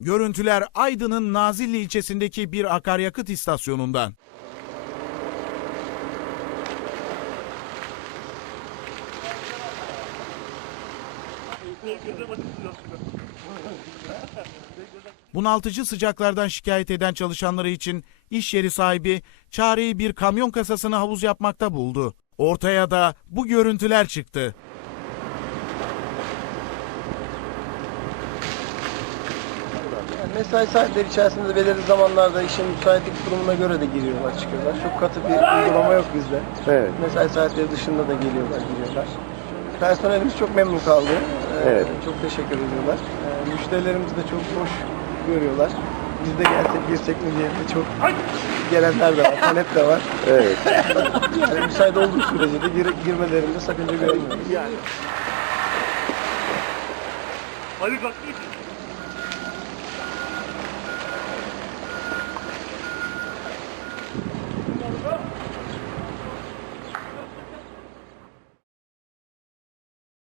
Görüntüler Aydın'ın Nazilli ilçesindeki bir akaryakıt istasyonundan. Bunaltıcı sıcaklardan şikayet eden çalışanları için iş yeri sahibi çareyi bir kamyon kasasını havuz yapmakta buldu. Ortaya da bu görüntüler çıktı. Mesai saatleri içerisinde belirli zamanlarda işin müsaitlik durumuna göre de giriyorlar çıkıyorlar. Çok katı bir uygulama yok bizde. Evet. Mesai saatleri dışında da geliyorlar giriyorlar. Personelimiz çok memnun kaldı. Ee, Evet. Çok teşekkür ediyorlar. Ee, müşterilerimiz de çok hoş görüyorlar. Biz de gelsek girsek mi diye de çok gelenler de var, talep de var. Evet. Yani müsait olduğu sürece de gir- girmelerinde sakınca görmüyoruz. Ali kalktı.